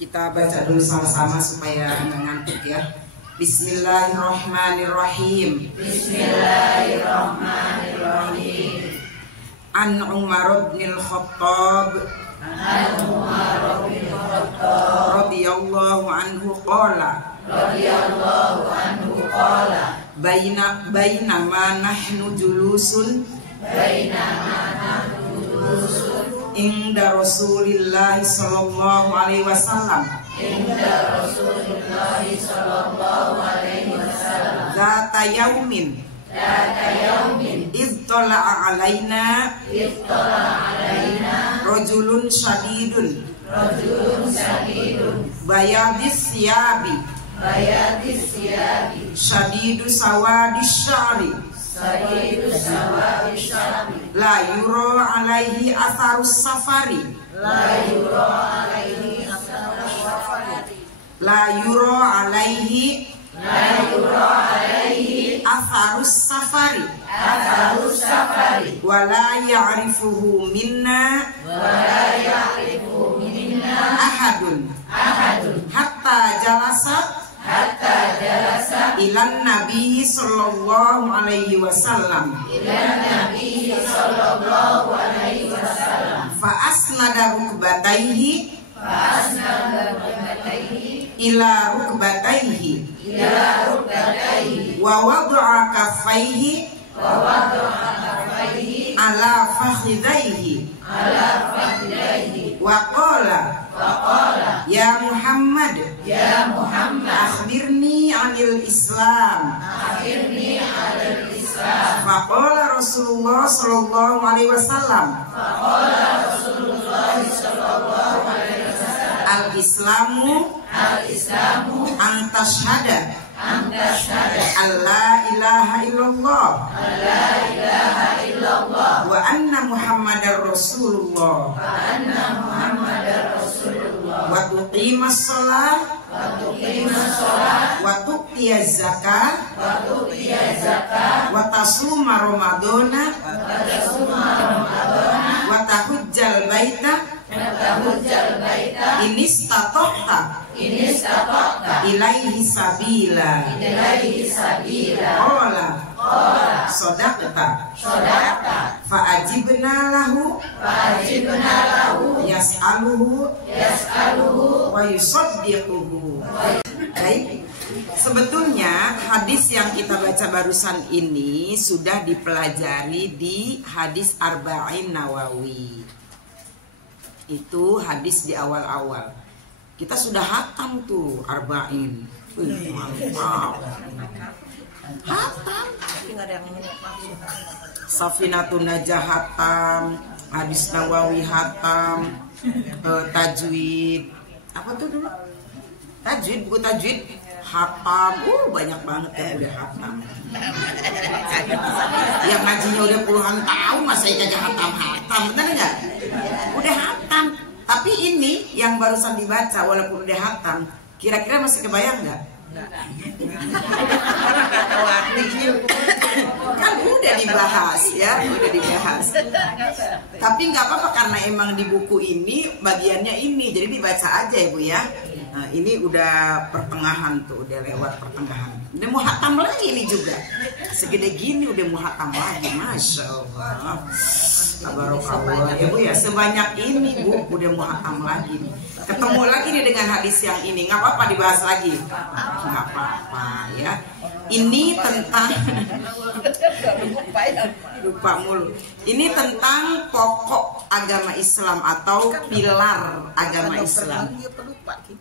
Kita baca dulu sama-sama supaya nggak ngantuk ya. Bismillahirrahmanirrahim. Bismillahirrahmanirrahim. An Umar bin Khattab radhiyallahu anhu qala bainama nahnu julusun inda Rasulillah sallallahu alaihi wasallam Zata yaumin idh tala'a alaina rajulun syadidun bayadis siyabi syadidu sawadis syari la yura alaihi atharus safari atharus safari wala ya'rifuhu minna ahadun hatta jalasa ilan nabi sallallahu alaihi wasallam fa asnada rukbatayhi ila rukbatayhi wa wada'a kaffayhi ala fakhidayhi wa qala ya Muhammad akhbirni 'anil Islam faqala Rasulullah sallallahu alaihi wasallam al-islamu an tashhada alla ilaha illallah wa anna muhammadar rasulullah wa tuqimas shalah wa tu'tiyaz zakah wa tasuma ramadana wa tahujjal baita inistata'ta ilaihi sabila qala sadaqta fa ajibna lahu yas'aluhu wa yusaddiquhu. Baik, sebetulnya hadis yang kita baca barusan ini sudah dipelajari di hadis Arba'in Nawawi. Itu hadis di awal-awal. Kita sudah hatam tuh Arba'in. Mantap. Hatam. Safinatun Najah hatam, hadis Nawawi hatam, tajwid. Apa tuh dulu? Tajwid, buku tajwid hatam. Banyak banget yang udah hatam. Yang ngajinya udah puluhan tahun masa aja hatam, benar nggak? Udah hatam. Tapi ini yang barusan dibaca walaupun udah hatam, kira-kira masih kebayang nggak? Kan udah dibahas ya, udah dibahas. Tapi nggak apa-apa karena emang di buku ini bagiannya ini, jadi dibaca aja ya Bu ya. Nah, ini udah pertengahan tuh, udah lewat pertengahan. Udah mau hatam lagi ini juga. Segede gini udah mau hatam lagi, masya Allah. Tabarakallah ya Bu ya, sebanyak ini Bu, udah mau hatam lagi nih. Ketemu lagi nih dengan hadis yang ini, nggak apa-apa dibahas lagi, nggak apa-apa ya. Ini tentang lupa mulu. Ini tentang pokok agama Islam atau pilar agama Islam.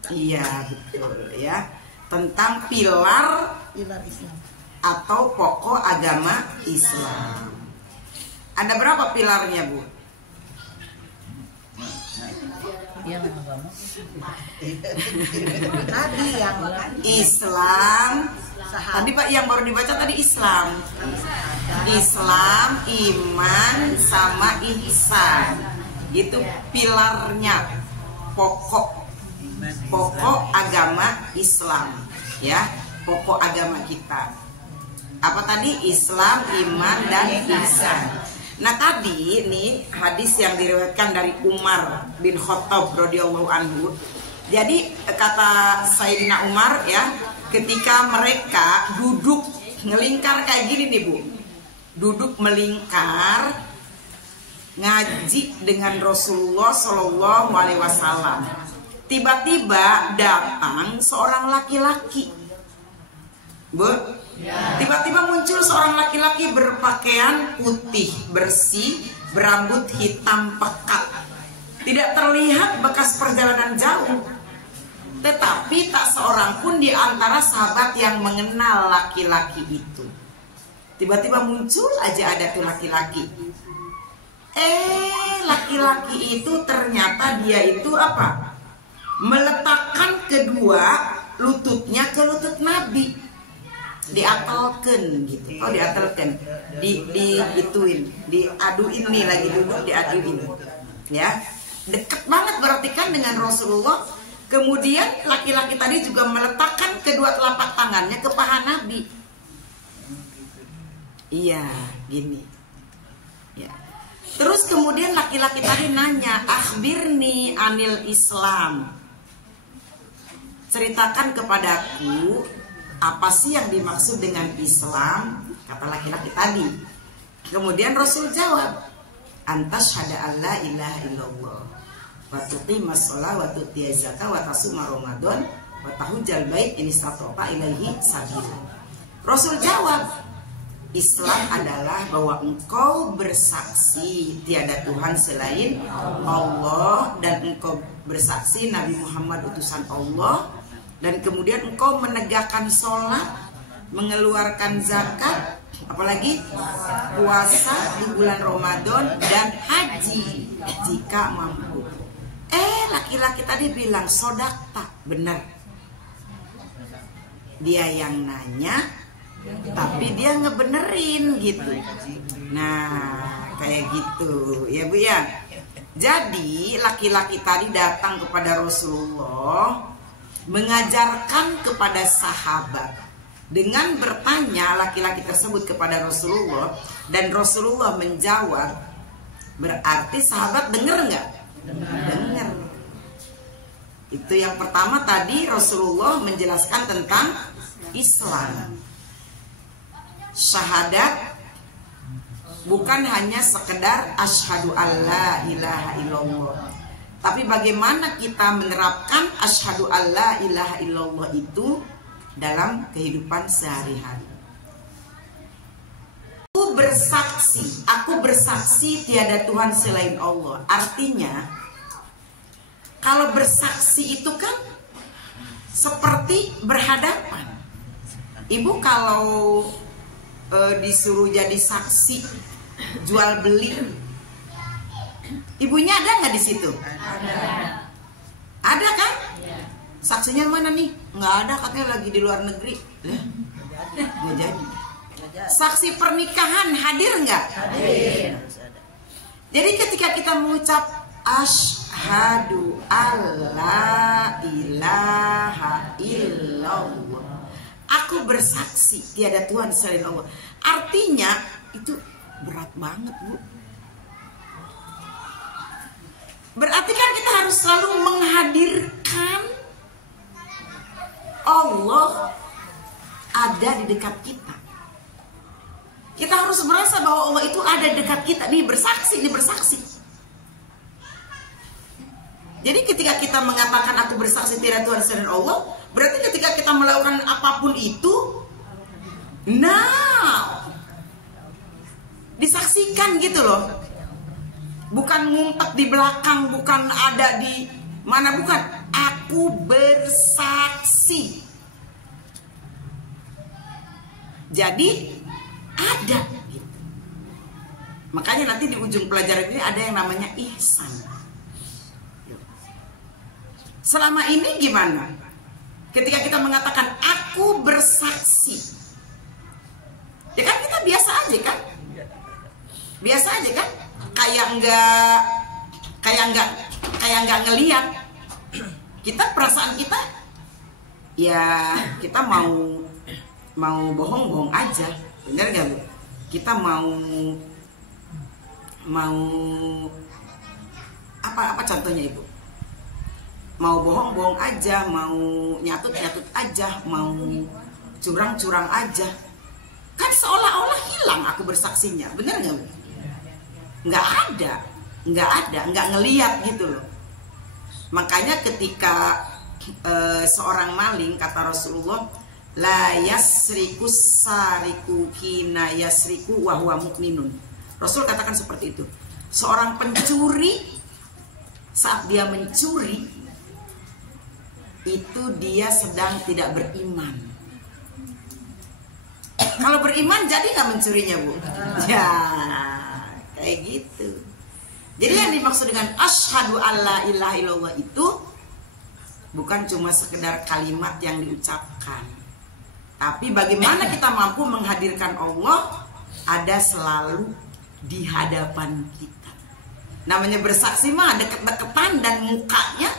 Iya betul ya, tentang pilar Islam atau pokok agama Islam. Ada berapa pilarnya Bu? Tadi yang Islam. Tadi Pak yang baru dibaca tadi Islam, iman sama ihsan. Itu pilarnya, pokok agama Islam ya, pokok agama kita. Apa tadi? Islam, iman dan ihsan. Nah tadi nih hadis yang diriwayatkan dari Umar bin Khattab radhiyallahu anhu Jadi kata Sayyidina Umar ya, ketika mereka duduk ngelingkar kayak gini nih Bu, duduk melingkar ngaji dengan Rasulullah Shallallahu Alaihi Wasallam. Tiba-tiba datang seorang laki-laki, Bu. Tiba-tiba muncul seorang laki-laki berpakaian putih bersih, berambut hitam pekat. Tidak terlihat bekas perjalanan jauh. Tetapi tak seorang pun di antara sahabat yang mengenal laki-laki itu. Tiba-tiba muncul aja ada tuh laki-laki. Laki-laki itu ternyata dia itu apa? Meletakkan kedua lututnya ke lutut Nabi, diatelkan gitu. Oh diatelkan, diituin, diaduin nih, lagi duduk diaduin, ya. Deket banget berarti kan dengan Rasulullah. Kemudian laki-laki tadi juga meletakkan kedua telapak tangannya ke paha Nabi. Iya, gini. Ya. Terus kemudian laki-laki tadi nanya, akhbirni anil Islam. Ceritakan kepadaku apa sih yang dimaksud dengan Islam, kata laki-laki tadi. Kemudian Rasul jawab, antas syahada alla ilaha illallah wa tuqimas shalah wa tu'tiyaz zakah wa tasuma ramadan wa tahujjal bait in istata'a ilaihi sabila. Rasul jawab, Islam adalah bahwa engkau bersaksi tiada Tuhan selain Allah, dan engkau bersaksi Nabi Muhammad utusan Allah, dan kemudian engkau menegakkan sholat, mengeluarkan zakat, apalagi puasa di bulan Ramadan, dan haji jika mampu. Laki-laki tadi bilang sodakta, benar. Dia yang nanya, tapi dia ngebenerin gitu. Nah, kayak gitu ya Bu ya. Jadi laki-laki tadi datang kepada Rasulullah, mengajarkan kepada sahabat dengan bertanya laki-laki tersebut kepada Rasulullah, dan Rasulullah menjawab. Berarti sahabat dengar nggak? Dengar. Itu yang pertama tadi, Rasulullah menjelaskan tentang Islam. Syahadat bukan hanya sekedar asyhadu alla ilaha illallah, tapi bagaimana kita menerapkan asyhadu alla ilaha illallah itu dalam kehidupan sehari-hari. Aku bersaksi tiada Tuhan selain Allah. Artinya kalau bersaksi itu kan seperti berhadapan. Ibu kalau disuruh jadi saksi jual beli, ibunya ada nggak di situ? Ada kan? Saksinya mana nih? Nggak ada, katanya lagi di luar negeri. Nggak jadi. Saksi pernikahan hadir nggak? Hadir. Jadi ketika kita mengucap asyhadu alla ilaha illallah, aku bersaksi tiada Tuhan selain Allah. Artinya itu berat banget Bu. Berarti kan kita harus selalu menghadirkan Allah ada di dekat kita. Kita harus merasa bahwa Allah itu ada di dekat kita. Nih bersaksi, nih bersaksi. Jadi ketika kita mengatakan aku bersaksi tiada Tuhan selain Allah, berarti ketika kita melakukan apapun itu, nah disaksikan gitu loh. Bukan ngumpet di belakang, bukan ada di mana, bukan. Aku bersaksi. Jadi ada gitu. Makanya nanti di ujung pelajaran ini ada yang namanya ihsan. Selama ini gimana? Ketika kita mengatakan aku bersaksi, ya kan kita biasa aja kan? Biasa aja kan? Kayak nggak ngelihat. Kita perasaan kita, ya kita mau bohong-bohong aja. Bener gak Bu? Kita mau apa contohnya Ibu? mau bohong-bohong aja, mau nyatut-nyatut aja, mau curang-curang aja. Kan seolah-olah hilang aku bersaksinya, bener nggak? Nggak ada, nggak ngeliat gitu loh. Makanya ketika seorang maling, kata Rasulullah, la yasriku sariku hina yasriku wa huwa mu'minun. Rasul katakan seperti itu. Seorang pencuri saat dia mencuri itu dia sedang tidak beriman. Kalau beriman jadi nggak mencurinya, Bu? Ya, kayak gitu. Jadi yang dimaksud dengan asyhadu alla ilaha illallah itu bukan cuma sekedar kalimat yang diucapkan, tapi bagaimana kita mampu menghadirkan Allah ada selalu di hadapan kita. Namanya bersaksi mah deket-deketan dan mukanya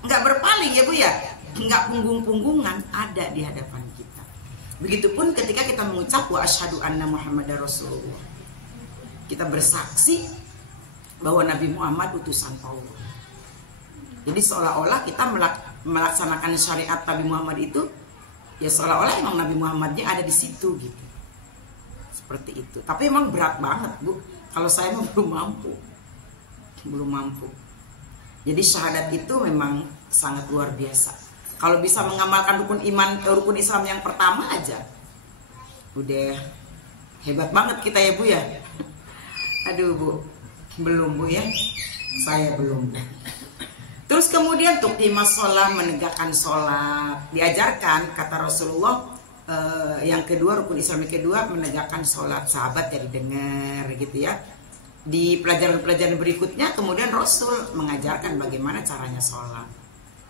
nggak berpaling ya Bu ya, nggak punggung-punggungan, ada di hadapan kita. Begitupun ketika kita mengucap wa asyhadu anna Muhammadar Rasulullah, kita bersaksi bahwa Nabi Muhammad utusan Allah. Jadi seolah-olah kita melaksanakan syariat Nabi Muhammad itu, ya seolah-olah emang Nabi Muhammadnya ada di situ gitu. Seperti itu. Tapi emang berat banget, Bu. Kalau saya mah belum mampu. Jadi syahadat itu memang sangat luar biasa. Kalau bisa mengamalkan rukun Islam yang pertama aja, udah hebat banget kita ya Bu ya. Aduh Bu, belum Bu ya, saya belum. Terus kemudian tuqima sholat, menegakkan sholat, diajarkan kata Rasulullah. Yang kedua, rukun Islam yang kedua menegakkan sholat. Sahabat jadi dengar gitu ya. Di pelajaran-pelajaran berikutnya kemudian Rasul mengajarkan bagaimana caranya sholat.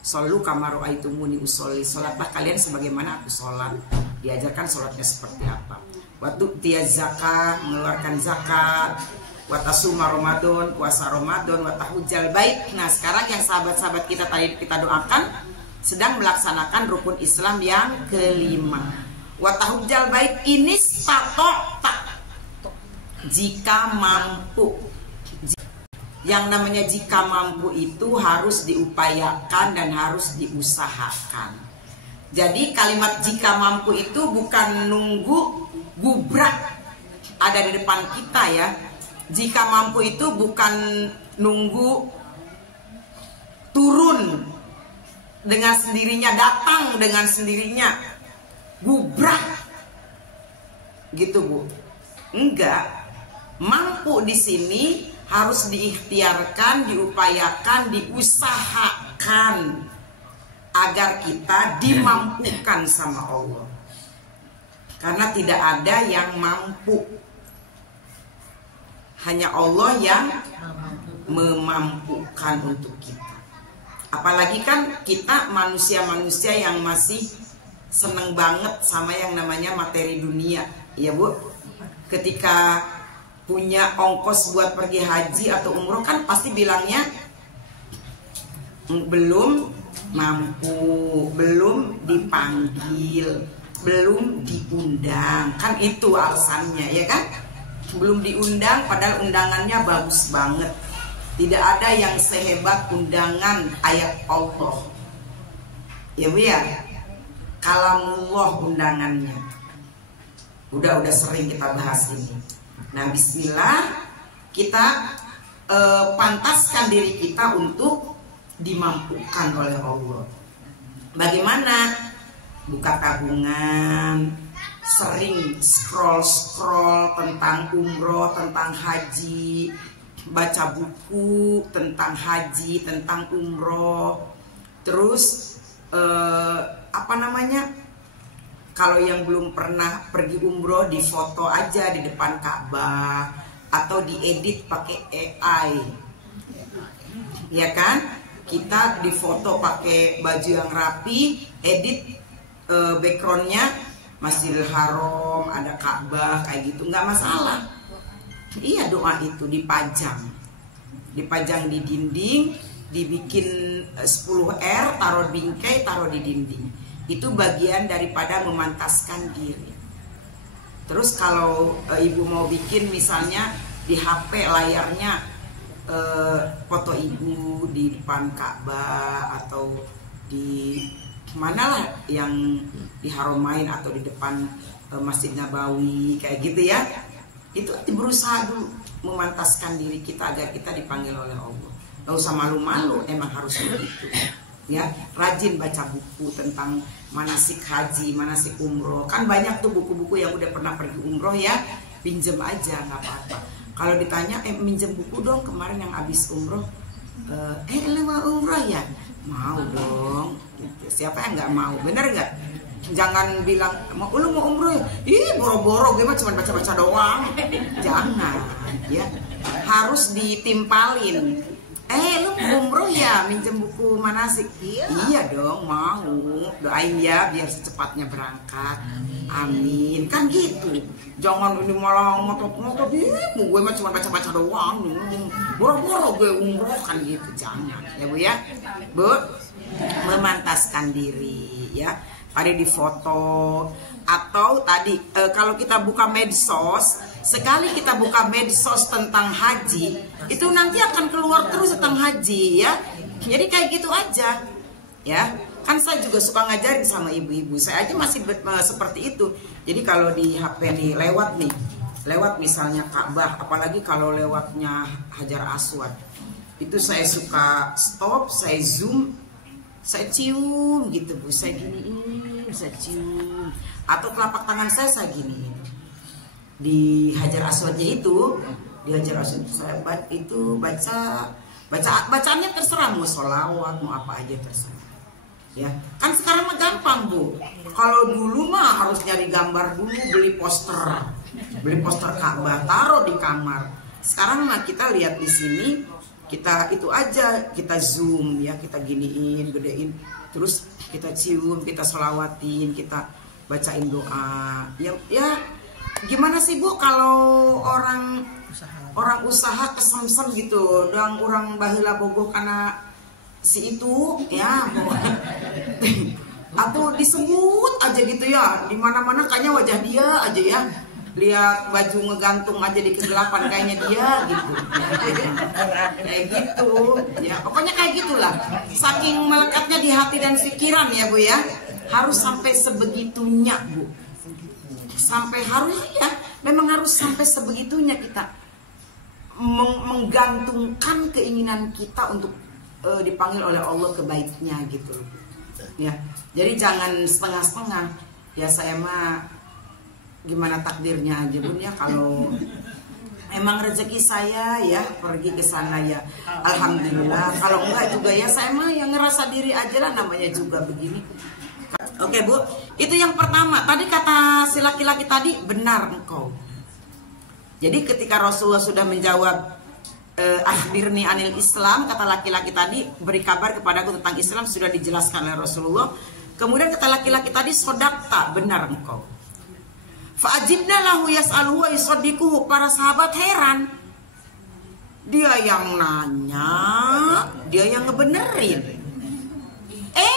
Shollu kama ra'aitumuni usolli, sholatlah kalian sebagaimana aku sholat. Diajarkan sholatnya seperti apa. Waktu dia zakat, mengeluarkan zakat. Watasuma Ramadan, puasa Ramadan, watahujjal bait. Nah sekarang yang sahabat-sahabat kita tadi kita doakan sedang melaksanakan rukun Islam yang kelima. Watahujjal bait ini tak jika mampu. Yang namanya jika mampu itu harus diupayakan dan harus diusahakan. Jadi kalimat jika mampu itu bukan nunggu gubrak ada di depan kita ya. Jika mampu itu bukan nunggu turun dengan sendirinya, datang dengan sendirinya, gubrak gitu Bu. Enggak, mampu di sini harus diikhtiarkan, diupayakan, diusahakan agar kita dimampukan sama Allah. Karena tidak ada yang mampu, hanya Allah yang memampukan untuk kita. Apalagi kan kita manusia-manusia yang masih seneng banget sama yang namanya materi dunia, ya Bu. Ketika punya ongkos buat pergi haji atau umroh kan pasti bilangnya belum mampu, belum dipanggil, belum diundang. Kan itu alasannya ya kan? Belum diundang padahal undangannya bagus banget. Tidak ada yang sehebat undangan ayat Allah. Ya Bu ya, kalamullah undangannya. Udah sering kita bahas ini. Nah bismillah, kita pantaskan diri kita untuk dimampukan oleh Allah. Bagaimana? Buka tabungan, sering scroll tentang umroh, tentang haji, baca buku tentang haji, tentang umroh. Terus kalau yang belum pernah pergi umroh, difoto aja di depan Ka'bah atau diedit pakai AI, ya kan? Kita difoto pakai baju yang rapi, edit backgroundnya Masjidil Haram, ada Ka'bah kayak gitu, nggak masalah. Iya, doa itu dipajang di dinding, dibikin 10R, taruh bingkai, taruh di dinding. Itu bagian daripada memantaskan diri. Terus kalau ibu mau bikin misalnya di HP layarnya foto ibu di depan Ka'bah atau di manalah yang di Haramain atau di depan Masjid Nabawi kayak gitu ya. Itu berusaha dulu memantaskan diri kita agar kita dipanggil oleh Allah. Gak usah malu-malu, emang harus begitu. Ya, rajin baca buku tentang manasik haji, manasik umroh. Kan banyak tuh buku-buku yang udah pernah pergi umroh ya, pinjem aja nggak apa-apa. Kalau ditanya, minjem buku dong kemarin yang habis umroh. Lu mau umroh ya? Mau dong. Gitu. Siapa yang nggak mau? Bener nggak? Jangan bilang, lu mau umroh ya? Ih, boro-boro, gue mah cuma baca-baca doang. Jangan, ya. Harus ditimpalin. Lu mau umroh ya? Minjem buku manasik? Iya dong, mau. Doain ya biar secepatnya berangkat. Amin. Kan gitu. Jangan ini malah ngotot-ngotot. Gue mah cuma baca-baca doang. Boro-boro gue umroh kan gitu. Jangan, ya Bu ya. Bu, memantaskan diri ya. Ada di foto atau tadi kalau kita buka medsos, sekali kita buka medsos tentang haji, itu nanti akan keluar terus tentang haji ya. Jadi kayak gitu aja ya. Kan saya juga suka ngajarin sama ibu-ibu. Saya aja masih seperti itu. Jadi kalau di HP nih lewat misalnya Ka'bah, apalagi kalau lewatnya Hajar Aswad, itu saya suka stop, saya zoom, saya cium gitu Bu, saya giniin, saya cium, atau telapak tangan saya giniin. Di Hajar Aswadnya itu, di Hajar Aswad saya bacaannya terserah, mau sholawat, mau apa aja terserah. Ya, kan sekarang mah gampang Bu. Kalau dulu mah harus nyari gambar dulu, beli poster Ka'bah, taruh di kamar. Sekarang mah kita lihat di sini, kita itu aja, kita zoom ya, kita giniin, gedein, terus kita cium, kita sholawatin, kita bacain doa. Ya gimana sih Bu kalau orang usaha kesemsem gitu, orang baheula bogoh karena si itu ya, atau disebut aja gitu ya, di mana-mana kayaknya wajah dia aja ya. Lihat baju ngegantung aja di kegelapan kayaknya dia gitu kayak gitu ya, pokoknya kayak gitulah, saking melekatnya di hati dan pikiran ya Bu ya. Harus sampai sebegitunya Bu, sampai harus ya, memang harus sampai sebegitunya kita menggantungkan keinginan kita untuk dipanggil oleh Allah kebaiknya gitu ya. Jadi jangan setengah-setengah ya. Saya mah gimana takdirnya aja Bun ya, kalau emang rezeki saya ya pergi ke sana ya alhamdulillah, kalau enggak juga ya saya mah yang ngerasa diri aja lah, namanya juga begini. Oke Bu, itu yang pertama. Tadi kata si laki-laki tadi, benar engkau. Jadi ketika Rasulullah sudah menjawab akhbirni anil Islam, kata laki-laki tadi, beri kabar kepadaku tentang Islam, sudah dijelaskan oleh Rasulullah. Kemudian kata laki-laki tadi, sodakta, benar engkau. Fa'ajibna lahu yas'aluhu wa yusaddiquhu. Para sahabat heran. Dia yang nanya, dia yang ngebenerin.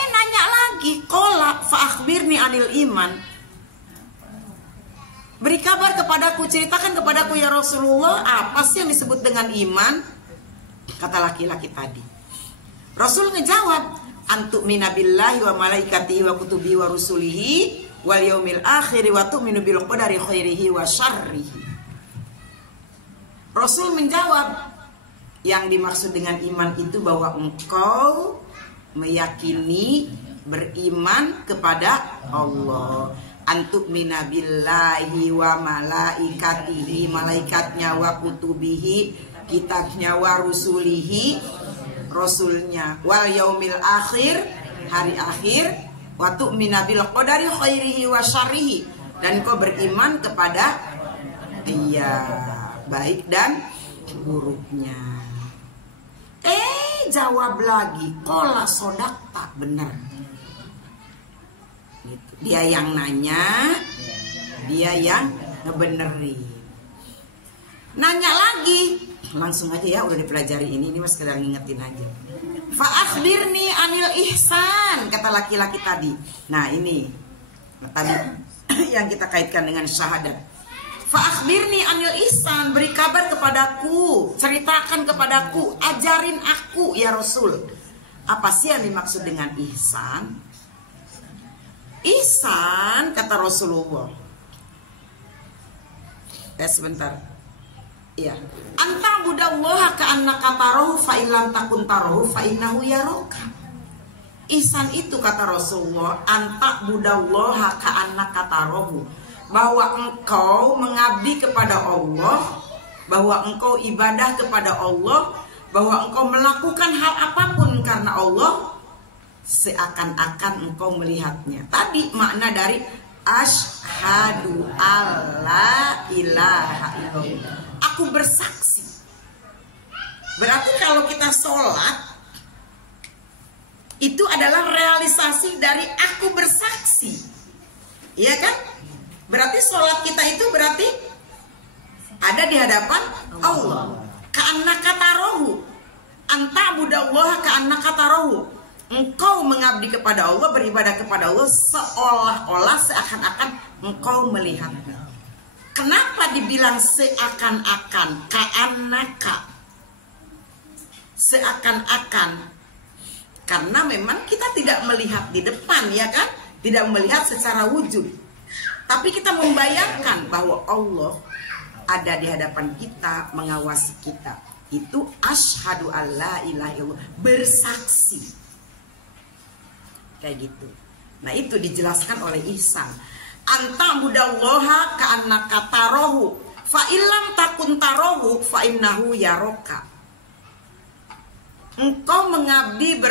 Nanya lagi, qala fa'akhbirni anil iman. Beri kabar kepadaku, ceritakan kepadaku ya Rasulullah, apa sih yang disebut dengan iman? Kata laki-laki tadi. Rasul ngejawab, antu'mina billahi wa malaikatihi wa kutubihi wa rusulihi wal yaumil akhir wa tu'minu bil qadari khairihi wa syarrihi. Rasul menjawab, yang dimaksud dengan iman itu bahwa engkau meyakini, beriman kepada Allah. Antu'mina billahi wa malaikatihi, malaikatnya, wa kutubihi, kitabnya, wa rusulihi, rasulnya, wal yaumil akhir, hari akhir, wa tu'mina bil qadari khairihi wa syarrihi, dan kau beriman kepada dia baik dan buruknya. Jawab lagi, qala sodakta, benar. Dia yang nanya, dia yang ngebenerin. Nanya lagi, langsung aja ya, udah dipelajari ini mas sekedar ngingetin aja. Fa'akhbirni anil ihsan, kata laki-laki tadi. Nah ini tadi yang kita kaitkan dengan syahadat. Fa'akhbirni anil ihsan, beri kabar kepadaku, ceritakan kepadaku, ajarin aku ya Rasul. Apa sih yang dimaksud dengan ihsan? Ihsan kata Rasulullah. Sebentar. Iya. Anta budallaha ka'annaka tarahu fa illam takun tarahu fa innahu yaraka. Ihsan itu kata Rasulullah, anta budallaha ka'annaka tarahu, bahwa engkau mengabdi kepada Allah, bahwa engkau ibadah kepada Allah, bahwa engkau melakukan hal apapun karena Allah seakan-akan engkau melihatnya. Tadi makna dari asyhadu alla ilaha illallah, aku bersaksi. Berarti kalau kita sholat itu adalah realisasi dari aku bersaksi, iya kan? Berarti sholat kita itu berarti ada di hadapan Allah. Ka'annaka tarahu, anta budallaha ka'annaka tarahu, engkau mengabdi kepada Allah, beribadah kepada Allah seolah-olah seakan-akan engkau melihatnya. Kenapa dibilang seakan-akan, ka'annaka, seakan-akan? Karena memang kita tidak melihat di depan, ya kan? Tidak melihat secara wujud. Tapi kita membayangkan bahwa Allah ada di hadapan kita, mengawasi kita. Itu asyhadu alla ilaha illallah, bersaksi. Kayak gitu. Nah, itu dijelaskan oleh ihsan. Anta budallaha ka'annaka tarahu fa illam takun tarahu fa innahu yaraka. Engkau mengabdi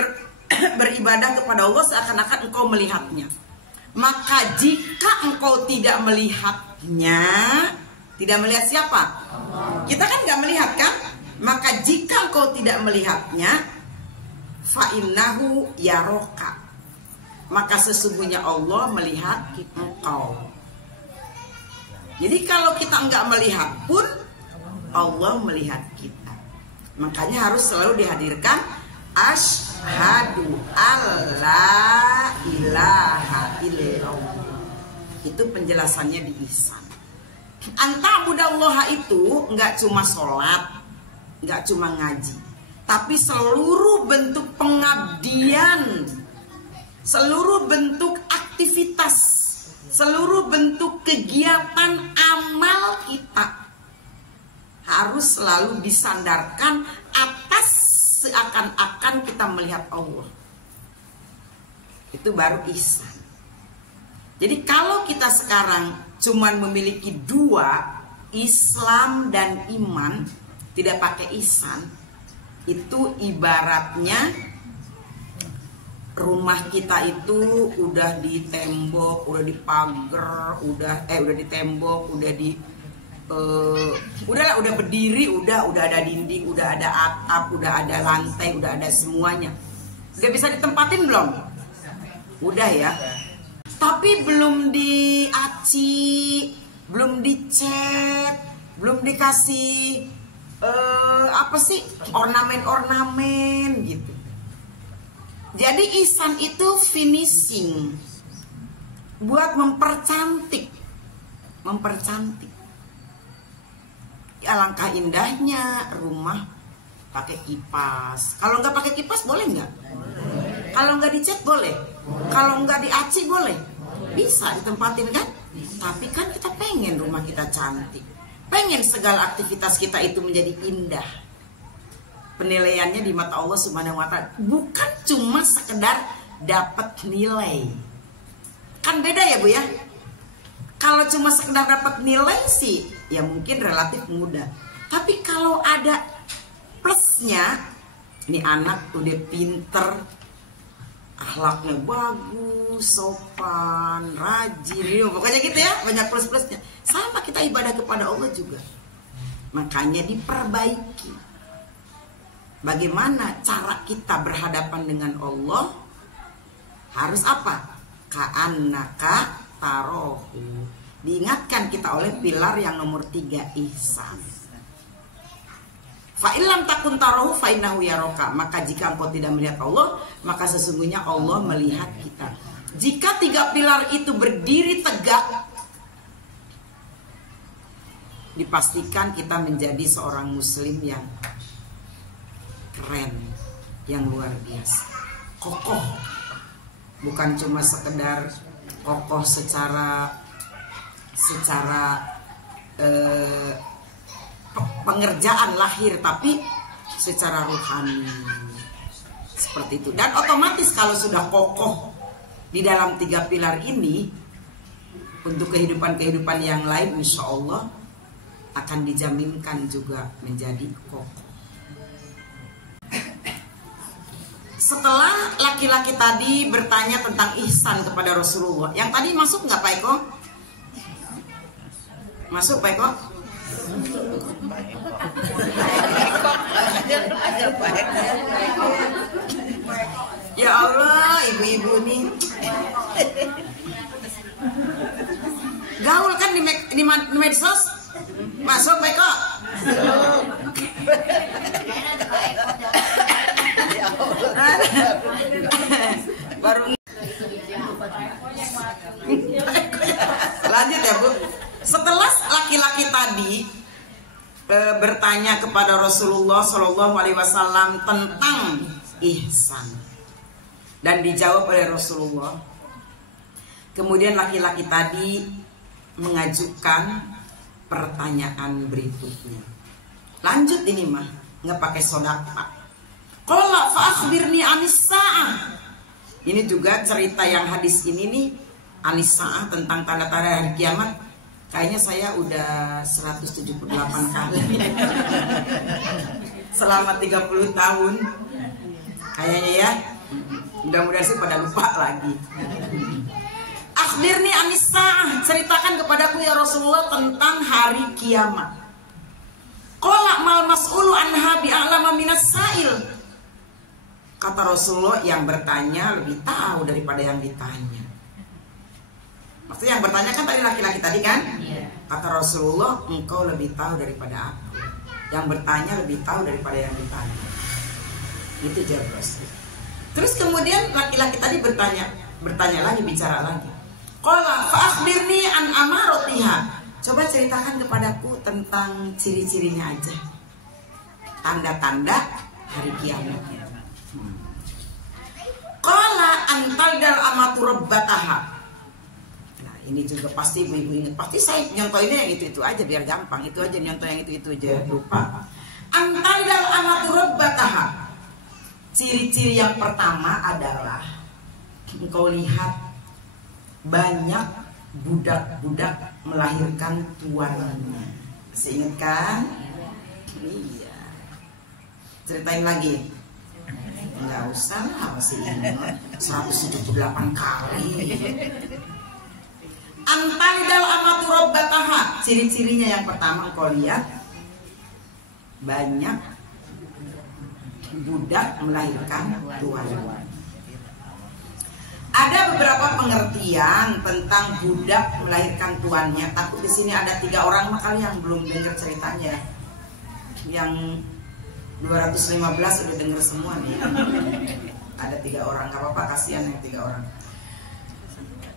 beribadah kepada Allah seakan-akan engkau melihatnya. Maka jika engkau tidak melihatnya, tidak melihat siapa? Allah. Kita kan nggak melihat kan? Maka jika engkau tidak melihatnya, fa innahu yaraka, maka sesungguhnya Allah melihat engkau. Jadi kalau kita nggak melihat pun Allah melihat kita. Makanya harus selalu dihadirkan asyhadu alla ilaha illallah. Itu penjelasannya di ihsan. Anta budallaha itu nggak cuma sholat, nggak cuma ngaji, tapi seluruh bentuk pengabdian, seluruh bentuk aktivitas, seluruh bentuk kegiatan amal kita harus selalu disandarkan atas seakan-akan kita melihat Allah. Itu baru ihsan. Jadi kalau kita sekarang cuman memiliki dua, Islam dan iman, tidak pakai ihsan, itu ibaratnya rumah kita itu udah di tembok, udah di pagar, udah di tembok, udah berdiri, udah ada dinding, udah ada atap, udah ada lantai, udah ada semuanya. Udah bisa ditempatin belum? Udah ya. Tapi belum diaci, belum dicat, belum dikasih ornamen-ornamen gitu. Jadi ihsan itu finishing, buat mempercantik. Alangkah indahnya rumah pakai kipas. Kalau nggak pakai kipas boleh nggak? Kalau nggak dicat boleh. Kalau nggak diaci boleh. Bisa ditempatin kan? Tapi kan kita pengen rumah kita cantik, pengen segala aktivitas kita itu menjadi indah. Penilaiannya di mata Allah Subhanahu wa Ta'ala bukan cuma sekedar dapat nilai. Kan beda ya Bu ya? Kalau cuma sekedar dapat nilai sih ya mungkin relatif mudah. Tapi kalau ada plusnya, ini anak udah pinter, akhlaknya bagus, sopan, rajin, pokoknya gitu ya, banyak plus-plusnya. Sama kita ibadah kepada Allah juga. Makanya diperbaiki. Bagaimana cara kita berhadapan dengan Allah? Harus apa? Ka'annaka tarohu. Diingatkan kita oleh pilar yang nomor 3, ihsan. Fa illam takun tarahu fa innahu yaraka. Maka jika engkau tidak melihat Allah, maka sesungguhnya Allah melihat kita. Jika 3 pilar itu berdiri tegak, dipastikan kita menjadi seorang muslim yang keren, yang luar biasa, kokoh, bukan cuma sekedar kokoh secara pengerjaan lahir, tapi secara rohani seperti itu. Dan otomatis kalau sudah kokoh di dalam 3 pilar ini, untuk kehidupan yang lain insya Allah akan dijaminkan juga menjadi kokoh. Setelah laki-laki tadi bertanya tentang ihsan kepada Rasulullah, yang tadi masuk nggak Pak Eko? Masuk Pak Eko? Ya Allah, ibu-ibu nih gaul kan di medsos. Masuk Pak Eko? Baru lanjut ya Bu. Setelah laki-laki tadi bertanya kepada Rasulullah Shallallahu Alaihi Wasallam tentang ihsan dan dijawab oleh Rasulullah, kemudian laki-laki tadi mengajukan pertanyaan berikutnya. Lanjut ini mah nggak pakai sodaka. Qala fa akhbirni anis sa'ah. Ini juga cerita yang hadis ini nih, anis sa'ah, tentang tanda-tanda hari kiamat. Kayaknya saya udah 178 kali selama 30 tahun. Kayaknya ya. Mudah-mudahan sih pada lupa lagi. Akhbirni anis sa'ah, ceritakan kepadaku ya Rasulullah tentang hari kiamat. Qala mal mas'ulu anha bi'alama minas sa'il. Kata Rasulullah, yang bertanya lebih tahu daripada yang ditanya. Maksudnya yang bertanya kan tadi laki-laki tadi kan? Kata Rasulullah, engkau lebih tahu daripada aku. Yang bertanya lebih tahu daripada yang ditanya. Itu jawab Rasul. Terus kemudian laki-laki tadi bertanya lagi, bicara lagi. Qala fa akhbirni an amaratiha. Coba ceritakan kepadaku tentang ciri-cirinya aja. Tanda-tanda hari kiamatnya. Qala antaldal amatu rabbataha. Nah, ini juga pasti ibu-ibu ingat. Pasti saya nyontoinnya yang itu-itu aja biar gampang. Itu aja nyontoh yang itu-itu aja, lupa. Antaldal amatu rabbataha. Ciri-ciri yang pertama adalah engkau lihat banyak budak-budak melahirkan tuannya. Masih ingat kan? Iya. Ceritain lagi. Enggak usah lah, masih ingat 178 kali. Antalidal amatu rabbataha. Ciri-cirinya yang pertama engkau lihat banyak budak melahirkan tuannya. Ada beberapa pengertian tentang budak melahirkan tuannya. Takut di sini ada 3 orang makanya yang belum dengar ceritanya. Yang 215 udah denger semua nih. Ada 3 orang, nggak apa-apa, kasihan yang 3 orang.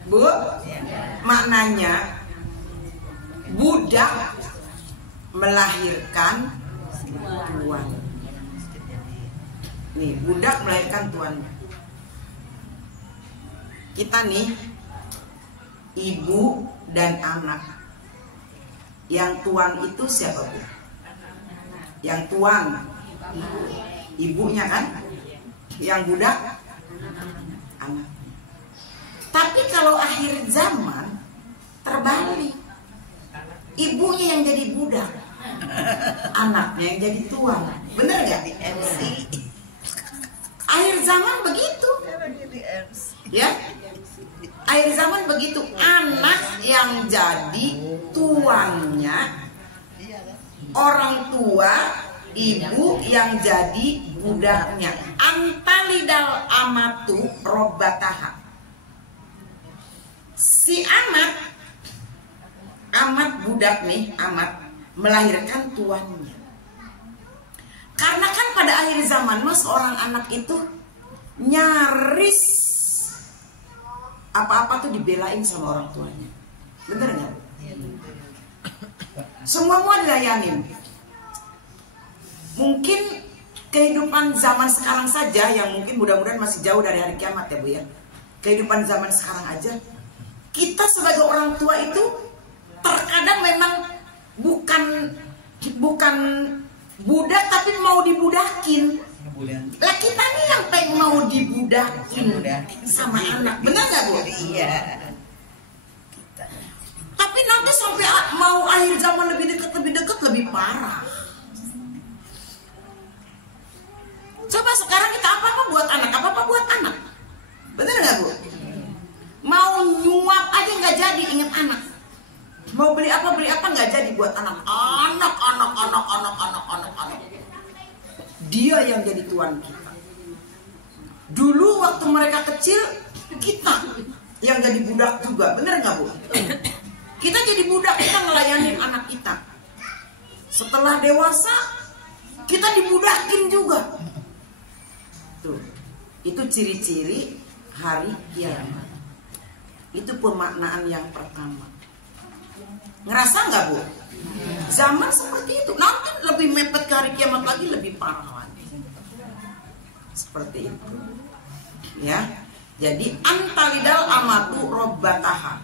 Bu, maknanya budak melahirkan tuan. Nih, budak melahirkan tuannya. Kita nih ibu dan anak. Yang tuan itu siapa Bu? Yang tuan ibunya kan, yang budak anak. Tapi kalau akhir zaman terbalik, ibunya yang jadi budak, anaknya yang jadi tuan. Bener gak? Akhir zaman begitu ya, akhir zaman begitu, anak yang jadi tuannya, orang tua ibu yang jadi budaknya. Antalidal amatu robbataha. Si amat budak nih, amat melahirkan tuannya. Karena kan pada akhir zaman mas, orang anak itu nyaris apa-apa tuh dibelain sama orang tuanya. Bener nggak? Semua dilayanin. Mungkin kehidupan zaman sekarang saja yang mungkin mudah-mudahan masih jauh dari hari kiamat ya Bu ya. Kehidupan zaman sekarang aja, kita sebagai orang tua itu terkadang memang bukan budak tapi mau dibudakin. Lah kita nih yang pengen mau dibudakin sama anak, benar nggak Bu? Iya. Tapi nanti sampai mau akhir zaman lebih dekat lebih parah. Coba sekarang kita apa-apa buat anak, bener nggak Bu? Mau nyuap aja nggak jadi, inget anak. Mau beli apa nggak jadi buat anak. Dia yang jadi tuan kita. Dulu waktu mereka kecil, kita yang jadi budak juga, bener nggak Bu? Kita jadi budak, kita ngelayanin anak kita. Setelah dewasa, kita dibudakin juga. Tuh, itu ciri-ciri hari kiamat. Itu pemaknaan yang pertama. Ngerasa nggak Bu? Zaman seperti itu. Nanti lebih mepet ke hari kiamat lagi, lebih parah lagi. Seperti itu. Ya. Jadi antalidal amatu robbataha.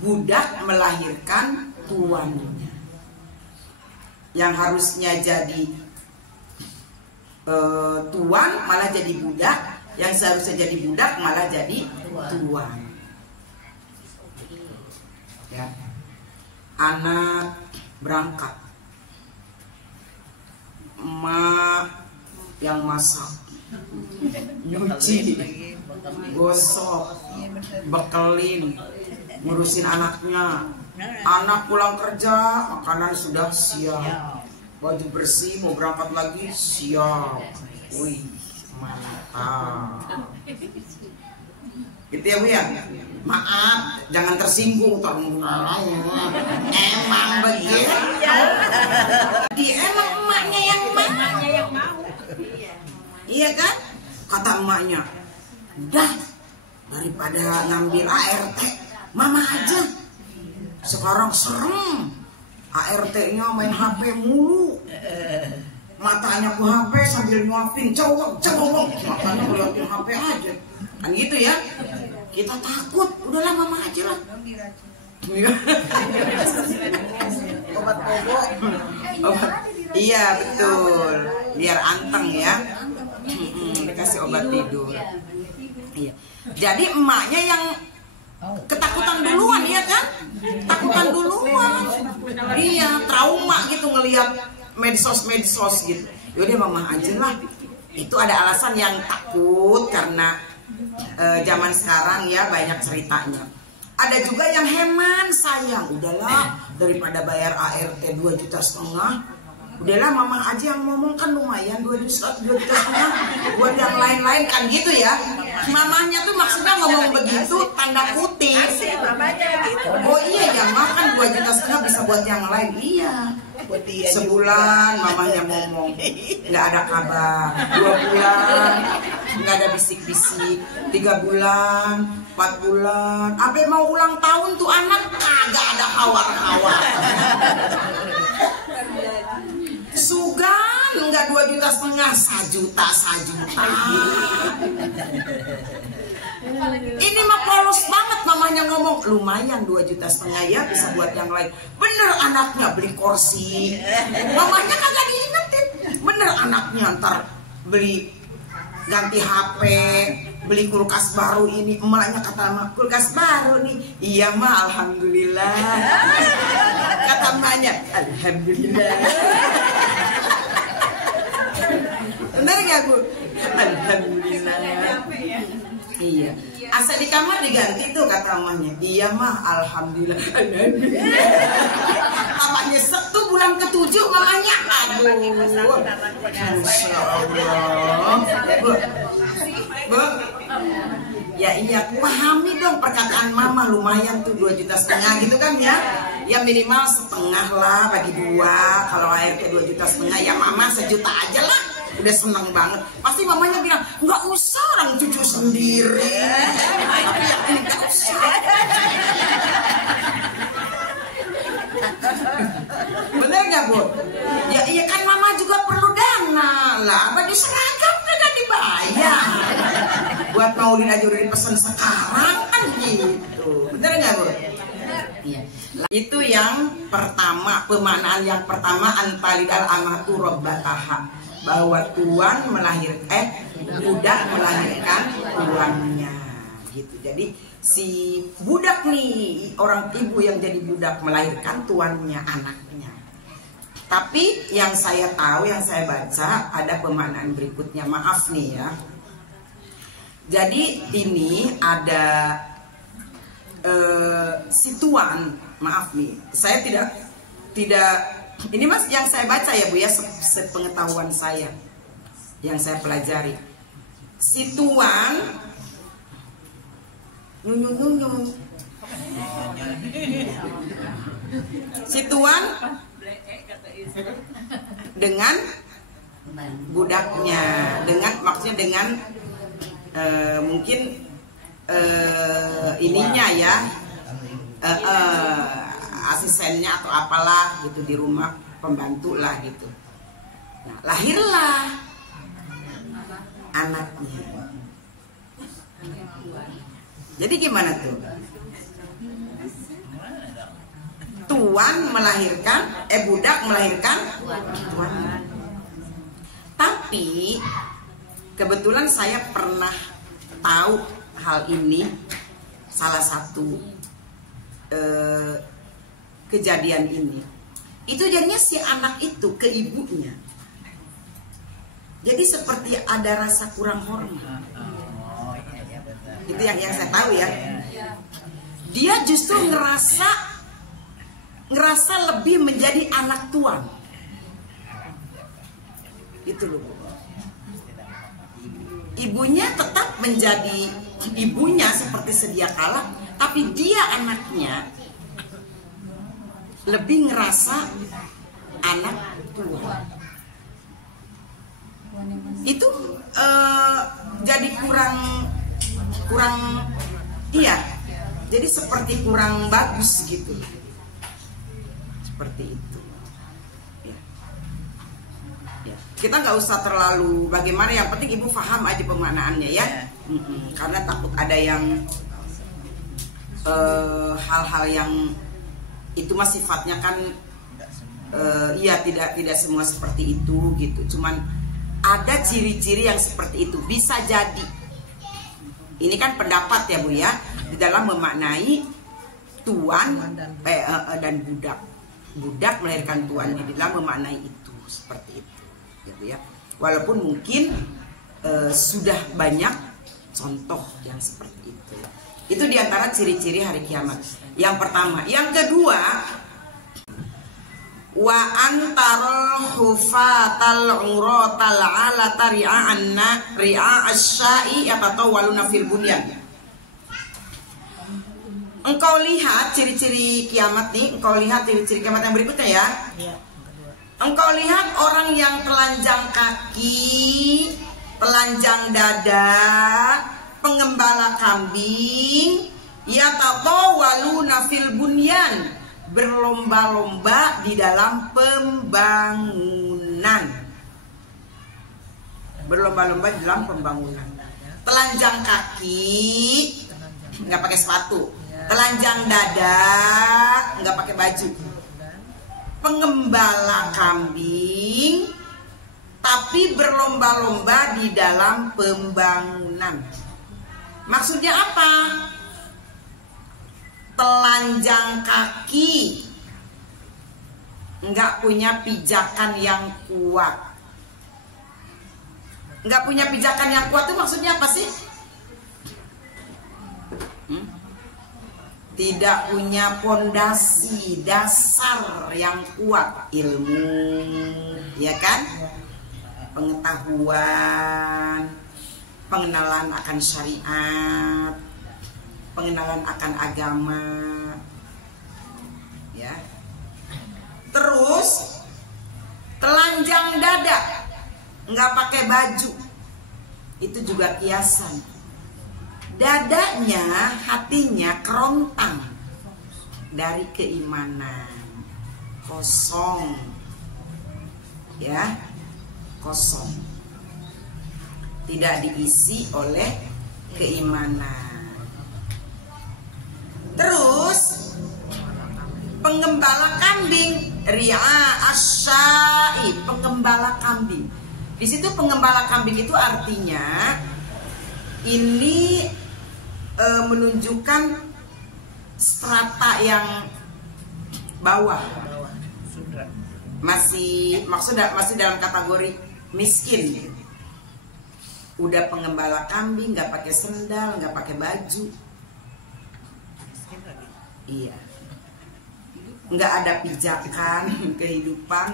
Budak melahirkan tuannya. Yang harusnya jadi tuan malah jadi budak, yang seharusnya jadi budak malah jadi tuan. Ya. Anak berangkat, emak yang masak, nyuci, gosok, bekelin, ngurusin anaknya. Anak pulang kerja, makanan sudah siap, baju bersih, mau berangkat lagi siap. Wih, mantap. Gitu ya Bu ya. Maaf, jangan tersinggung. Emang begitu. Dia emang emaknya yang mau. Iya kan? Kata emaknya, dah daripada ngambil ART, mama aja. Sekarang serem. ART-nya main HP mulu. Matanya ke HP sambil nyuapin, cowok. Matanya ngeliatin HP aja. Kan gitu ya. Kita takut, udahlah mama aja lah. Obat bobo. Iya betul, biar anteng ya. Dikasih obat tidur. Iya. Jadi emaknya yang ketakutan duluan ya kan? Takutan duluan. Iya, trauma gitu ngelihat medsos gitu. Yaudah mama aja lah. Itu ada alasan yang takut karena zaman sekarang ya banyak ceritanya. Ada juga yang heman, sayang, udahlah daripada bayar ART 2,5 juta, udahlah mama aja yang ngomong, kan lumayan 2,5 juta buat yang lain-lain kan gitu ya. Mamanya tuh maksudnya ngomong begitu tanda kutip. Oh iya ya, makan 2,5 juta bisa buat yang lain. Iya. Sebulan mamanya ngomong nggak ada kabar, 2 bulan nggak ada bisik-bisik, 3 bulan, 4 bulan, sampai mau ulang tahun tuh anak kagak ada hawar-hawar. Sugan nggak 2,5 juta, 1 juta. Ini mah polos banget mamanya ngomong, lumayan 2,5 juta ya bisa buat yang lain. Bener anaknya beli kursi, mamanya kagak diingetin. Bener anaknya ntar beli ganti HP, beli kulkas baru ini. Emaknya kata emak, kulkas baru nih. Iya mah alhamdulillah. Kata emaknya, alhamdulillah. Bener gak Bu? Alhamdulillah. Iya. Asal di kamar diganti tuh kata emaknya. Iya mah alhamdulillah. Mamanya tuh bulan ke-7 mamanya. Aduh. Masya Allah. Bu. Ya iya, pahami dong perkataan mama, lumayan tuh 2,5 juta gitu kan ya. Ya minimal setengah lah bagi 2. Kalau ART 2,5 juta ya mama 1 juta aja lah. Udah seneng banget. Pasti mamanya bilang, nggak usah orang cucu sendiri. Tapi ya ini nggak usah. nggak Bu? Ya iya kan mama juga perlu dana lah, baju seragam kan dibayar. Buat maulid aja udah dipesan sekarang kan gitu, bener nggak Bu? Iya. Itu yang pertama, pemaknaan yang pertama, antalidal amatu robbataha, bahwa tuan melahirkan budak melahirkan tuannya gitu. Jadi si budak nih, orang ibu yang jadi budak melahirkan tuannya, anaknya. Tapi yang saya tahu, yang saya baca, ada pemaknaan berikutnya. Maaf nih ya. Jadi ini ada si tuan, maaf nih, saya tidak ini mas yang saya baca ya Bu ya, sepengetahuan saya yang saya pelajari. Si tuan nyunyu. Si tuan dengan budaknya, dengan maksudnya dengan mungkin ininya ya, asistennya atau apalah gitu di rumah, pembantu lah gitu. Nah, lahirlah anaknya. Jadi gimana tuh? Tuan melahirkan, budak melahirkan tuan. Tapi kebetulan saya pernah tahu hal ini, salah satu kejadian ini. Itu jadinya si anak itu ke ibunya. Jadi seperti ada rasa kurang hormat. Itu yang saya tahu ya. Dia justru ngerasa lebih menjadi anak tuan. Itu loh. Ibunya tetap menjadi ibunya seperti sedia kala, tapi dia anaknya lebih ngerasa anak tuan. Itu jadi kurang iya. Jadi seperti kurang bagus gitu. Seperti itu. Ya. Kita nggak usah terlalu bagaimana, yang penting ibu paham aja pemaknaannya ya. Karena takut ada yang hal-hal yang itu mah sifatnya kan iya tidak semua seperti itu gitu. Cuman ada ciri-ciri yang seperti itu, bisa jadi. Ini kan pendapat ya Bu ya, di dalam memaknai tuan dan budak. Budak melahirkan tuannya, di dalam memaknai itu seperti itu, gitu ya. Walaupun mungkin sudah banyak contoh yang seperti itu. Itu diantara ciri-ciri hari kiamat. Yang pertama, yang kedua, wa antarul hufatal uratal alata ri'a asya'i yatatawwaluna fil bunyan. Engkau lihat ciri-ciri kiamat nih, engkau lihat ciri-ciri kiamat yang berikutnya ya. Engkau lihat orang yang telanjang kaki, telanjang dada, pengembala kambing, yatatawwaluna fil bunyan, berlomba-lomba di dalam pembangunan. Berlomba-lomba di dalam pembangunan. Telanjang kaki, nggak pakai sepatu. Telanjang dada, nggak pakai baju. Pengembala kambing, tapi berlomba-lomba di dalam pembangunan. Maksudnya apa? Telanjang kaki, nggak punya pijakan yang kuat. Nggak punya pijakan yang kuat itu maksudnya apa sih? Tidak punya pondasi dasar yang kuat, ilmu, ya kan? Pengetahuan, pengenalan akan syariat, pengenalan akan agama, ya. Terus telanjang dada, nggak pakai baju, itu juga kiasan. Dadanya, hatinya kerontang dari keimanan, kosong, ya, kosong, tidak diisi oleh keimanan. Terus penggembala kambing, ri'a asyai, penggembala kambing. Di situ penggembala kambing itu artinya ini menunjukkan strata yang bawah, masih dalam kategori miskin. Udah penggembala kambing, nggak pakai sendal, nggak pakai baju, iya, nggak ada pijakan kehidupan,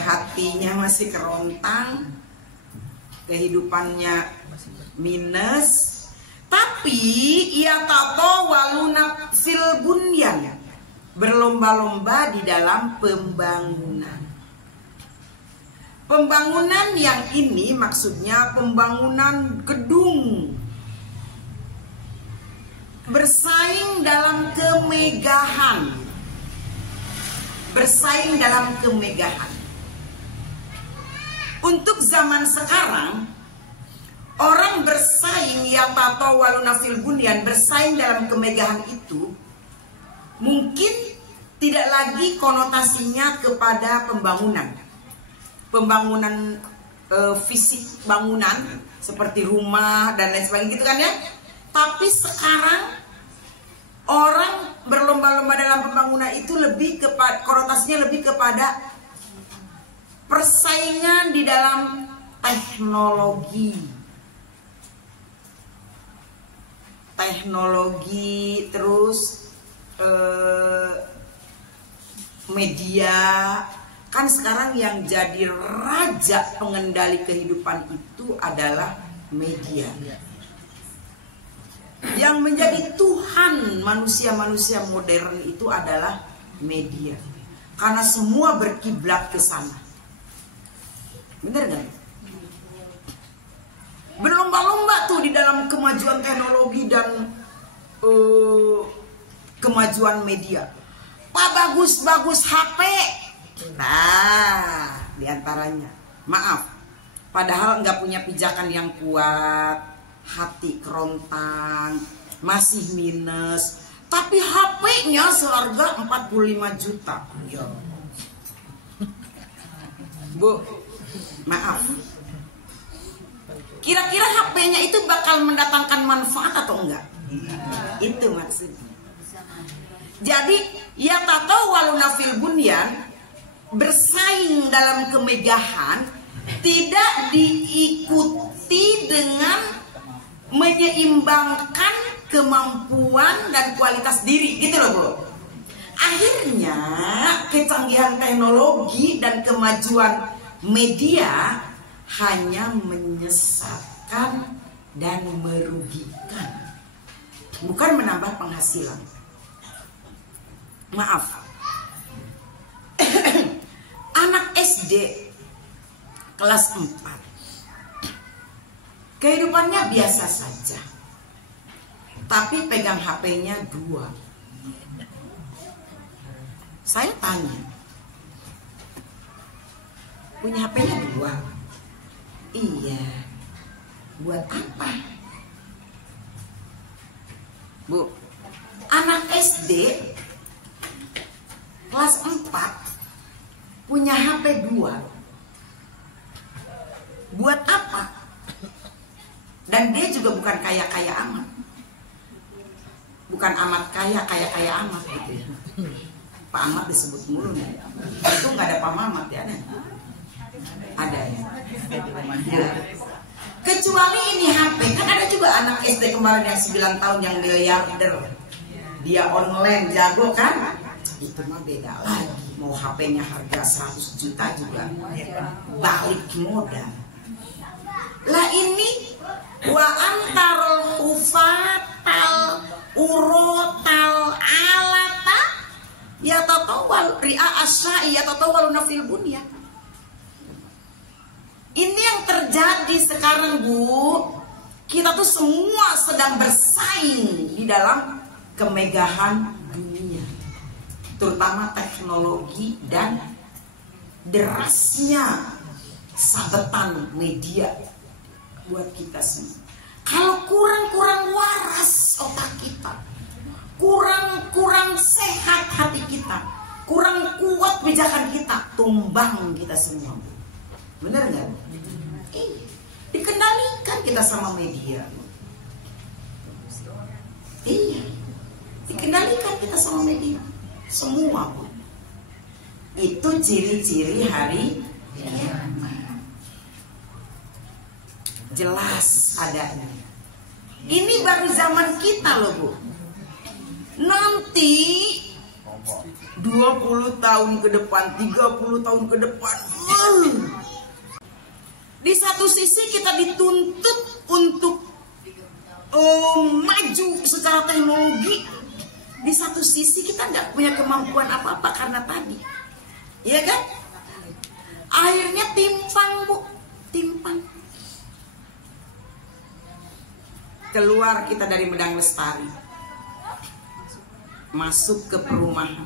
hatinya masih kerontang, kehidupannya minus. Tapi ia tato waluna fil bunyan, berlomba-lomba di dalam pembangunan. Pembangunan yang ini maksudnya pembangunan gedung, bersaing dalam kemegahan, bersaing dalam kemegahan. Untuk zaman sekarang, orang bersaing ya tato waluna fil bunyan, bersaing dalam kemegahan itu mungkin tidak lagi konotasinya kepada pembangunan fisik bangunan seperti rumah dan lain sebagainya gitu kan ya. Tapi sekarang orang berlomba-lomba dalam pembangunan itu lebih kepada konotasinya lebih kepada persaingan di dalam teknologi, terus media. Kan sekarang yang jadi raja pengendali kehidupan itu adalah media. Yang menjadi Tuhan manusia-manusia modern itu adalah media. Karena semua berkiblat ke sana. Bener gak? Berlomba-lomba tuh di dalam kemajuan teknologi dan kemajuan media. Pak bagus-bagus HP. Nah, diantaranya, maaf, padahal nggak punya pijakan yang kuat, hati kerontang, masih minus, tapi HP-nya seharga 45 juta. Yo. Bu, maaf. Kira-kira HP-nya itu bakal mendatangkan manfaat atau enggak? Itu maksudnya. Jadi, ya tato waluna fil bunyan, bersaing dalam kemegahan, tidak diikuti dengan menyeimbangkan kemampuan dan kualitas diri, gitu loh Bu. Akhirnya kecanggihan teknologi dan kemajuan media hanya menyesatkan dan merugikan, bukan menambah penghasilan. Maaf, anak SD kelas 4 kehidupannya biasa saja, tapi pegang HP-nya 2. Saya tanya, punya HP-nya 2? Iya. Buat apa? Bu, anak SD kelas 4 punya HP 2. Buat apa? Dan dia juga bukan kaya-kaya amat. Bukan amat kaya amat gitu ya. Pak Ahmad disebut mulu nih. Itu nggak ada Pak Mamat ya? Ada ya. Kecuali ini HP, kan ada juga anak SD kemarin yang 9 tahun yang miliarder. Dia online jago kan? Itu mah beda lagi. Mau HP-nya harga 100 juta juga balik modal. Lah ini wa antarul ufatal urotal alata ya tatawal ri'a asyai ya tatawal nafil bunyan. Ini yang terjadi sekarang Bu. Kita tuh semua sedang bersaing di dalam kemegahan dunia, terutama teknologi dan derasnya sabetan media buat kita semua. Kalau kurang waras otak kita, kurang sehat hati kita, kurang kuat pijakan kita, tumbang kita semua. Bener nggak? Dikendalikan kita sama media. Iya, dikendalikan kita sama media. Semua, Bu. Itu ciri-ciri hari kiamat. Jelas adanya. Ini baru zaman kita loh, Bu. Nanti 20 tahun ke depan, 30 tahun ke depan, di satu sisi kita dituntut untuk maju secara teknologi. Di satu sisi kita nggak punya kemampuan apa-apa karena tadi, iya kan? Akhirnya timpang, Bu, timpang. Keluar kita dari Medang Lestari, masuk ke perumahan.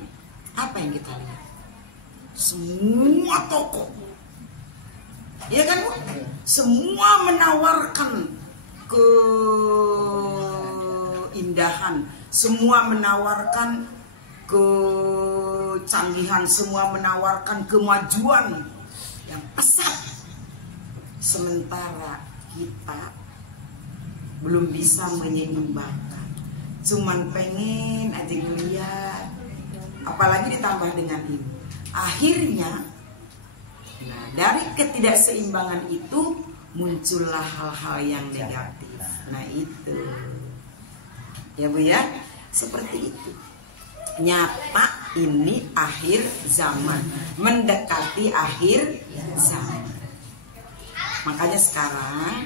Apa yang kita lihat? Semua toko, iya kan, Bu? Semua menawarkan keindahan, semua menawarkan kecanggihan, semua menawarkan kemajuan yang pesat. Sementara kita belum bisa menyeimbangkan, cuman pengen aja ngeliat, apalagi ditambah dengan ini. Akhirnya, nah, dari ketidakseimbangan itu muncullah hal-hal yang negatif. Nah itu, ya Bu ya, seperti itu. Nyata ini akhir zaman, mendekati akhir zaman. Makanya sekarang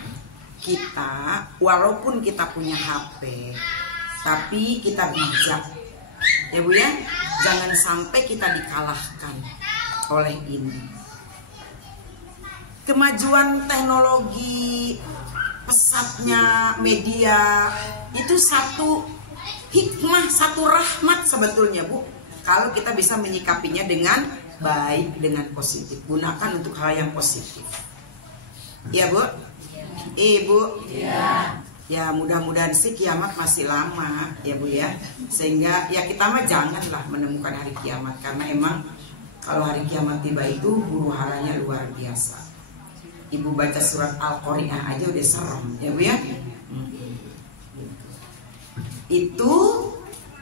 kita, walaupun kita punya HP, tapi kita bijak, ya Bu ya, jangan sampai kita dikalahkan oleh ini. Kemajuan teknologi, pesatnya media, itu satu hikmah, satu rahmat sebetulnya, Bu. Kalau kita bisa menyikapinya dengan baik, dengan positif. Gunakan untuk hal yang positif. Iya, Bu? Ibu? Iya. Ya mudah-mudahan sih kiamat masih lama, ya Bu ya. Sehingga ya kita mah janganlah menemukan hari kiamat. Karena emang kalau hari kiamat tiba itu huru haranya luar biasa. Ibu baca surat Al-Qari'ah aja udah serem, ya Bu ya. Itu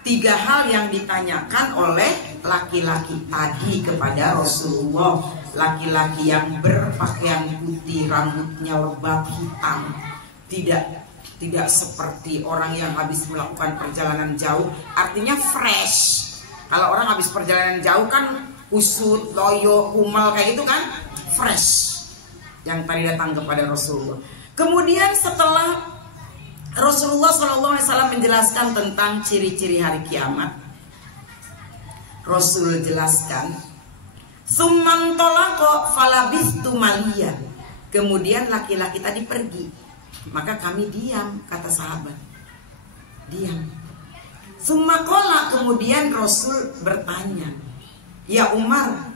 3 hal yang ditanyakan oleh laki-laki tadi kepada Rasulullah. Laki-laki yang berpakaian putih, rambutnya lebat hitam, tidak seperti orang yang habis melakukan perjalanan jauh, artinya fresh. Kalau orang habis perjalanan jauh kan kusut, loyo, kumal kayak gitu kan, fresh. Yang tadi datang kepada Rasulullah. Kemudian setelah Rasulullah SAW menjelaskan tentang ciri-ciri hari kiamat, Rasul jelaskan, summan tolako falabistu maliya. Kemudian laki-laki tadi pergi, maka kami diam, kata sahabat, diam. Summakola, kemudian Rasul bertanya, ya Umar,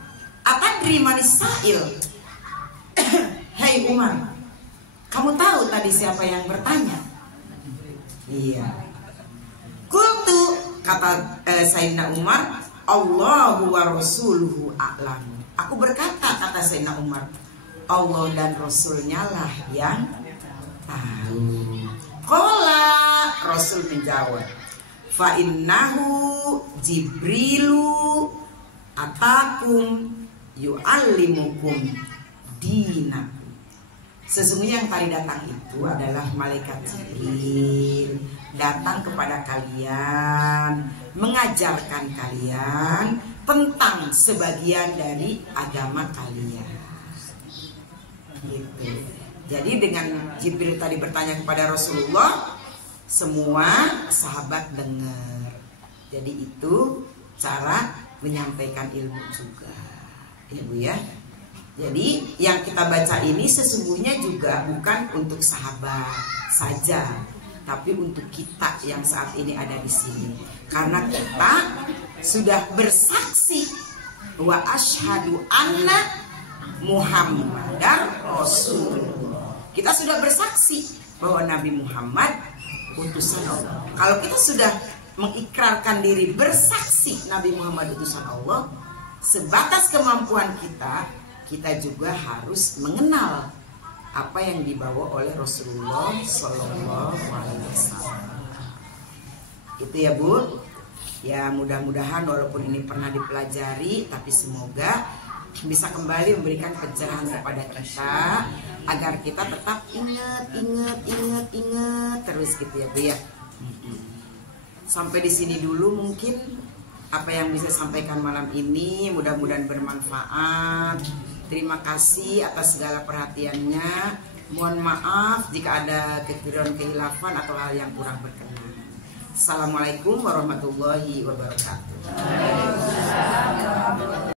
atadri manis sa'il? Hei Umar, kamu tahu tadi siapa yang bertanya? Iya. Kultu, kata Sayyidina Umar, Allahu wa rasuluhu a'lam. Aku berkata, kata Sayyidina Umar, Allah dan Rasulnya lah yang tahu. Qala, Rasul menjawab, fa innahu Jibrilu atakum yu'allimukum dinakum. Sesungguhnya yang tadi datang itu adalah malaikat Jibril, datang kepada kalian, mengajarkan kalian tentang sebagian dari agama kalian. Gitu. Jadi dengan Jibril tadi bertanya kepada Rasulullah, semua sahabat dengar. Jadi itu cara menyampaikan ilmu juga, ya Bu ya. Jadi yang kita baca ini sesungguhnya juga bukan untuk sahabat saja, tapi untuk kita yang saat ini ada di sini. Karena kita sudah bersaksi wa asyhadu anna Muhammadar Rasulullah. Kita sudah bersaksi bahwa Nabi Muhammad utusan Allah. Kalau kita sudah mengikrarkan diri bersaksi Nabi Muhammad utusan Allah, sebatas kemampuan kita, kita juga harus mengenal apa yang dibawa oleh Rasulullah Sallallahu Alaihi Wasallam. Itu ya Bu. Ya mudah-mudahan walaupun ini pernah dipelajari, tapi semoga bisa kembali memberikan pencerahan kepada kita agar kita tetap ingat terus gitu ya Bu ya. Sampai di sini dulu mungkin apa yang bisa sampaikan malam ini, mudah-mudahan bermanfaat. Terima kasih atas segala perhatiannya. Mohon maaf jika ada kekurangan, kehilafan atau hal yang kurang berkenan. Assalamualaikum warahmatullahi wabarakatuh.